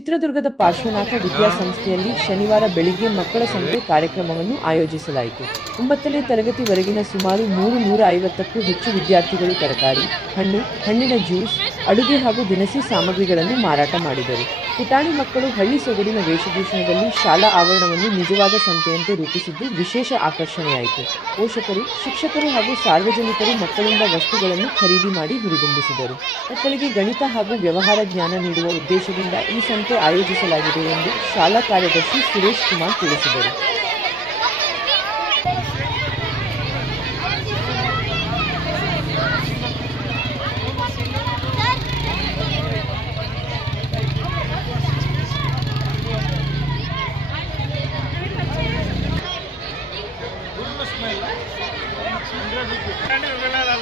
ಚಿತ್ರದುರ್ಗದ ಪಾರ್ಶ್ವನಾಥ ವಿದ್ಯಾಸಂಸ್ಥೆಯಲ್ಲಿ ಶನಿವಾರ ಬೆಳಿಗ್ಗೆ ಮಕ್ಕಳ ಸಂತೆ ಕಾರ್ಯಕ್ರಮವನ್ನು ಆಯೋಜಿಸಲಾಯಿತು. 9ನೇ ತರಗತಿವರೆಗಿನ ಸುಮಾರು 150ಕ್ಕೂ ಹೆಚ್ಚು ವಿದ್ಯಾರ್ಥಿಗಳು ತರಕಾರಿ, ಹಣ್ಣು, ಹಣ್ಣಿನ ಜ್ಯೂಸ್, ಅಡುಗೆ ಹಾಗೂ ದಿನಸಿ ಸಾಮಗ್ರಿಗಳನ್ನು ಮಾರಾಟ ಮಾಡಿದರು. ಪುಟಾಣಿ ಮಕ್ಕಳು ಹಳ್ಳಿ ಸೊಗಡಿನ ವೇಷಭೂಷಣದಲ್ಲಿ ಶಾಲಾ ಆವರಣವನ್ನು ನಿಜವಾದ ಸಂತೆಯಂತೆ ರೂಪಿಸಿದ್ದು ವಿಶೇಷ ಆಕರ್ಷಣೆಯಾಯಿತು. ಪೋಷಕರು, ಶಿಕ್ಷಕರು ಹಾಗೂ ಸಾರ್ವಜನಿಕರು ಮಕ್ಕಳಿಂದ ವಸ್ತುಗಳನ್ನು ಖರೀದಿ ಮಾಡಿ ಹುರಿದುಂಬಿಸಿದರು. ಮಕ್ಕಳಿಗೆ ಗಣಿತ ಹಾಗೂ ವ್ಯವಹಾರ ಜ್ಞಾನ ನೀಡುವ ಉದ್ದೇಶದಿಂದ ಈ ಸಂತೆ ಆಯೋಜಿಸಲಾಗಿದೆ ಎಂದು ಶಾಲಾ ಕಾರ್ಯದರ್ಶಿ ಸುರೇಶ್ ಕುಮಾರ್ ತಿಳಿಸಿದರು.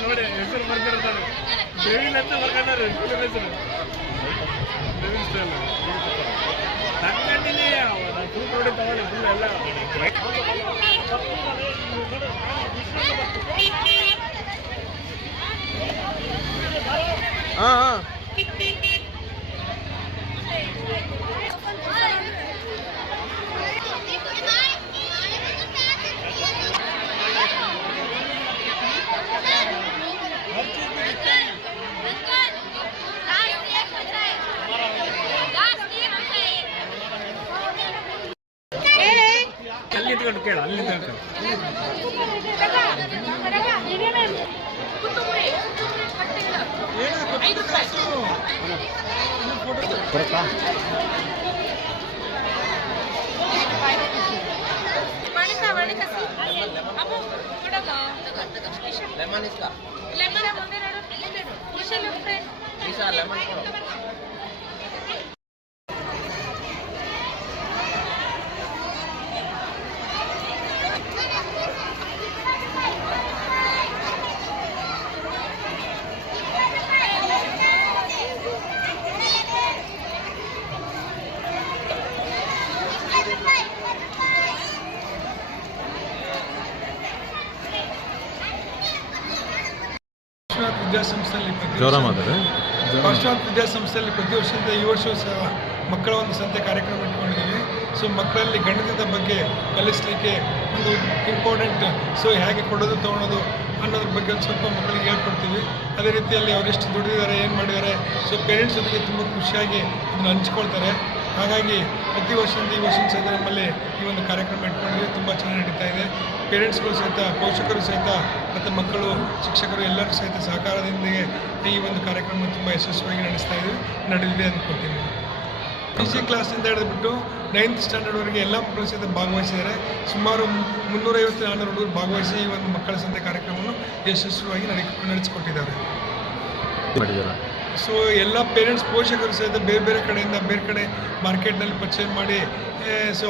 ನೋಡಿ ಹೆಸರು ಬರ್ತಿರ್ತಾರೆ ದೇವಿನ ಅಂತ ಬರ್ಕೊಂಡ್ರೆ ಹೆಸರು ದೇವಿನ ಸ್ಟೈಲ್ ತಕ್ಕಂಡಿನಿ ಫುಲ್ ರೋಡಿ ತಗೊಳ್ಳಿ ಫುಲ್ ಎಲ್ಲ ಹಾಂ ಅಲ್ಲಿ ನಿಂತ್ಕೊಂಡು ಕೇಳ ಅಲ್ಲಿ ನಿಂತ್ಕೊಂಡು ವಿದ್ಯಾಸಂಸ್ಥೆಯಲ್ಲಿ ಪಾಶ್ಚಾತ್ಯ ವಿದ್ಯಾಸಂಸ್ಥೆಯಲ್ಲಿ ಪ್ರತಿ ವರ್ಷದ ಈ ವರ್ಷವೂ ಸಹ ಮಕ್ಕಳ ಒಂದು ಸಂತೆ ಕಾರ್ಯಕ್ರಮ ಇಟ್ಕೊಂಡಿದ್ದೀವಿ. ಸೊ ಮಕ್ಕಳಲ್ಲಿ ಗಣಿತದ ಬಗ್ಗೆ ಕಲಿಸಲಿಕ್ಕೆ ಒಂದು ಇಂಪಾರ್ಟೆಂಟ್ ಹೇಗೆ ಕೊಡೋದು ತೊಗೊಳೋದು ಅನ್ನೋದ್ರ ಬಗ್ಗೆ ಒಂದು ಸ್ವಲ್ಪ ಮಕ್ಕಳಿಗೆ ಹೇಳ್ಕೊಡ್ತೀವಿ. ಅದೇ ರೀತಿಯಲ್ಲಿ ಅವರೆಷ್ಟು ದುಡಿದಿದ್ದಾರೆ, ಏನು ಮಾಡಿದ್ದಾರೆ, ಪೇರೆಂಟ್ಸ್ ಜೊತೆಗೆ ತುಂಬ ಖುಷಿಯಾಗಿ ಅದನ್ನು ಹಂಚ್ಕೊಳ್ತಾರೆ. ಹಾಗಾಗಿ ಪ್ರತಿ ವರ್ಷದಿಂದ ಈ ವರ್ಷದ ಸಹಿತ ನಮ್ಮಲ್ಲಿ ಈ ಒಂದು ಕಾರ್ಯಕ್ರಮ ಇಟ್ಕೊಂಡಿದ್ದೀವಿ. ತುಂಬ ಚೆನ್ನಾಗಿ ನಡೀತಾ ಇದೆ. ಪೇರೆಂಟ್ಸ್ಗಳು ಸಹಿತ, ಪೋಷಕರು ಸಹಿತ ಮತ್ತು ಮಕ್ಕಳು, ಶಿಕ್ಷಕರು ಎಲ್ಲರೂ ಸಹಿತ ಸಹಕಾರದೊಂದಿಗೆ ಈ ಒಂದು ಕಾರ್ಯಕ್ರಮ ತುಂಬ ಯಶಸ್ವಿಯಾಗಿ ನಡೆದಿದೆ ಅಂದ್ಕೊಳ್ತೀನಿ. PC ಕ್ಲಾಸಿಂದ ಹಿಡಿದುಬಿಟ್ಟು 9th ಸ್ಟ್ಯಾಂಡರ್ಡ್ವರೆಗೆ ಎಲ್ಲ ಮಕ್ಕಳು ಸಹಿತ ಭಾಗವಹಿಸಿದ್ದಾರೆ. ಸುಮಾರು 350-400 ಹುಡುಗರು ಭಾಗವಹಿಸಿ ಈ ಒಂದು ಮಕ್ಕಳ ಸಂತೆ ಕಾರ್ಯಕ್ರಮವನ್ನು ಯಶಸ್ವಿಯಾಗಿ ನಡೆಸಿಕೊಟ್ಟಿದ್ದಾರೆ. ಸೊ ಎಲ್ಲ ಪೇರೆಂಟ್ಸ್, ಪೋಷಕರು ಸಹಿತ ಬೇರೆ ಬೇರೆ ಕಡೆಯಿಂದ ಬೇರೆ ಕಡೆ ಮಾರ್ಕೆಟ್ನಲ್ಲಿ ಪರ್ಚೇಸ್ ಮಾಡಿ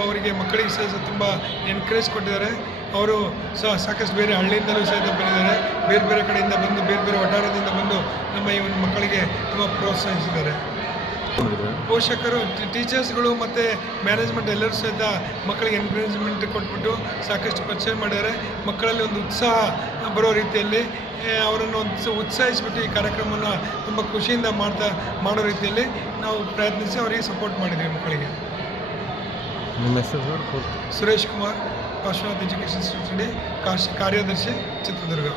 ಅವರಿಗೆ ಮಕ್ಕಳಿಗೆ ಸಹ ತುಂಬ ಎನ್ಕರೇಜ್ ಕೊಟ್ಟಿದ್ದಾರೆ. ಅವರು ಸಾಕಷ್ಟು ಬೇರೆ ಹಳ್ಳಿಯಿಂದಲೂ ಸಹಿತ ಬಂದಿದ್ದಾರೆ. ಬೇರೆ ಬೇರೆ ಕಡೆಯಿಂದ ಬಂದು, ಬೇರೆ ಬೇರೆ ವಠಾರದಿಂದ ಬಂದು ನಮ್ಮ ಈ ಒಂದು ಮಕ್ಕಳಿಗೆ ತುಂಬ ಪ್ರೋತ್ಸಾಹಿಸಿದ್ದಾರೆ. ಪೋಷಕರು, ಟೀಚರ್ಸ್ಗಳು ಮತ್ತು ಮ್ಯಾನೇಜ್ಮೆಂಟ್ ಎಲ್ಲರೂ ಸಹಿತ ಮಕ್ಕಳಿಗೆ ಎನ್ಕರೇಜ್ಮೆಂಟ್ ಕೊಟ್ಬಿಟ್ಟು ಸಾಕಷ್ಟು ಪರಿಚಯ ಮಾಡಿದ್ದಾರೆ. ಮಕ್ಕಳಲ್ಲಿ ಒಂದು ಉತ್ಸಾಹ ಬರೋ ರೀತಿಯಲ್ಲಿ ಅವರನ್ನು ಉತ್ಸಾಹಿಸಿಬಿಟ್ಟು ಈ ಕಾರ್ಯಕ್ರಮವನ್ನು ತುಂಬ ಖುಷಿಯಿಂದ ಮಾಡೋ ರೀತಿಯಲ್ಲಿ ನಾವು ಪ್ರಯತ್ನಿಸಿ ಅವರಿಗೆ ಸಪೋರ್ಟ್ ಮಾಡಿದ್ದೀವಿ ಮಕ್ಕಳಿಗೆ. ನಿಮ್ಮ ಹೆಸರು? ಸುರೇಶ್ ಕುಮಾರ್, ಪಾರ್ಶ್ವನಾಥ್ ಎಜುಕೇಷನ್ ಸೊಸೈಟಿ ಕಾರ್ಯದರ್ಶಿ, ಚಿತ್ರದುರ್ಗ.